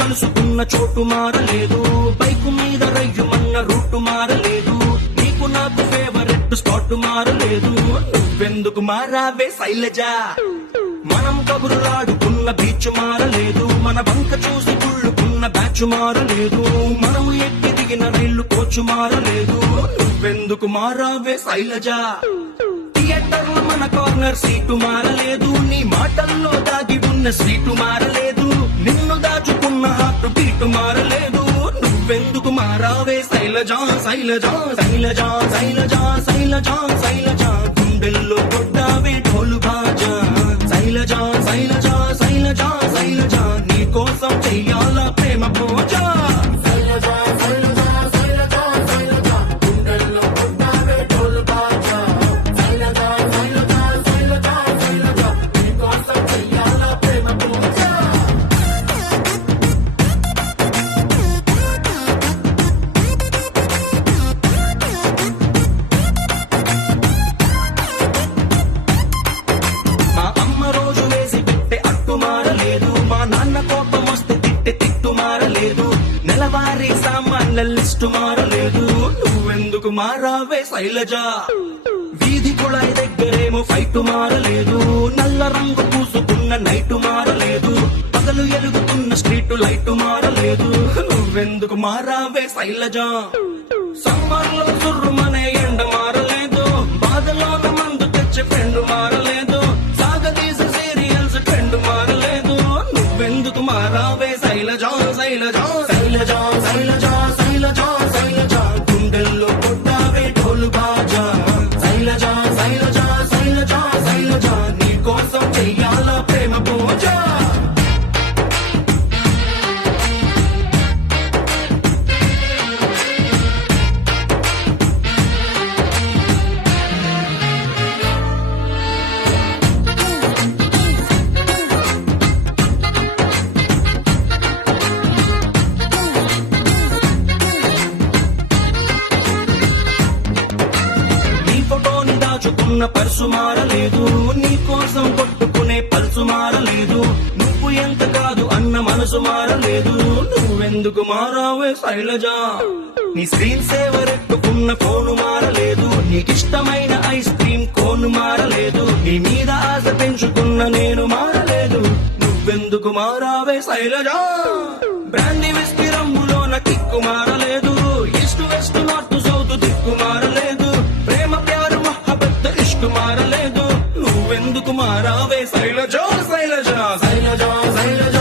కలుసుకున్న చోటు మారలేదు, బైకు మీద రయ్యుమన్న రూటు మారలేదు, నీకు నాకు ఫేవరెట్ స్పాట్ మారలేదు. నువ్వెందుకు మారావే శైలజ? మనం కబురులాడుకున్న బీచ్ మారలేదు, మన బంక చూసి కుళ్ళుకున్న బ్యాచ్ మారలేదు, మనం ఎక్కి దిగిన రైలు కోచు మారలేదు. నువ్వెందుకు మారావే శైలజ? థియేటర్లో మన కార్నర్ సీటు మారలేదు, నీ మాటల్లో దాగి ఉన్న స్వీటు మారలేదు, నిన్ను దాచుకున్న హార్ట్ బీటు మారలేదు. నువ్వెందుకు మారావే శైలజ? శైలజ శైలజ శైలజ శైలజ శైలజ గుండెల్లో కొట్టావే ఢోలు బాజా. శైలజ శైలజ శైలజ శైలజ నీ కోసం చెయ్యాలా ప్రేమ పూజ. శైలజ శైలజ శైలజ శైలజ గుండెల్లో కొట్టావే ఢోలు బాజా. శైలజ శైలజ శైలజ శైలజ నీ కోసం చెయ్యాలా ప్రేమ పూజ. మా అమ్మ రోజు వేసి పెట్టే అట్టు మారలేదు, మా నాన్న కోపం వస్తే తిట్టే తిట్టు మారలేదు, నెలవారీ సామాన్ల లిస్టు మారలేదు. నువ్వెందుకు మారావే శైలజ? వీధి కుళాయి దగ్గరేమో ఫైటు మారలేదు, నల్ల రంగు పూసుకున్న నైటు మారలేదు, పగలు ఎలుగుతున్న స్ట్రీట్ లైటు మారలేదు. నువ్వెందుకు మారావే శైలజ? సమ్మర్లో సుర్రుమనే ఎండ మారలేదు, బాధలోన మందు తెచ్చే ఫ్రెండ్ మారలేదు, సాగదీసే సీరియల్స్ ట్రెండ్ మారలేదు. నువ్వెందుకు మారావే శైలజ? శైలజ శైలజ శైలజ శైలజ శైలజ గుండెల్లో కొట్టావే ఢోలు బాజా. శైలజ శైలజ శైలజ శైలజ నీ కోసం చెయ్యాలా ప్రేమ పూజ. నీ ఫోటోని దాచుకున్న పర్సు మారలేదు, నీ కోసం కొట్టుకునే పల్సు మారలేదు, నువ్వు ఎంత కాదు అన్న మనసు మారలేదు. నువ్వెందుకు మారావే శైలజ? నీ స్క్రీన్ సేవర్ ఎట్టుకున్న ఫోను మారలేదు, నీకిష్టమైన ఐస్ క్రీమ్ కోను మారలేదు, నీ మీద ఆశ పెంచుకున్న నేను మారలేదు. నువ్వెందుకు మారావే శైలజ? బ్రాండీ విస్కీ రంగులోన కిక్కు మారలేదు, ఈస్ట్ వెస్ట్ నార్త్ సౌత్ దిక్కు మారలేదు, ప్రేమ ప్యారు మహబత్ ఇష్క్ మారలేదు. నువ్వెందుకు మారావే శైలజ? శైలజ శైలజ శైలజ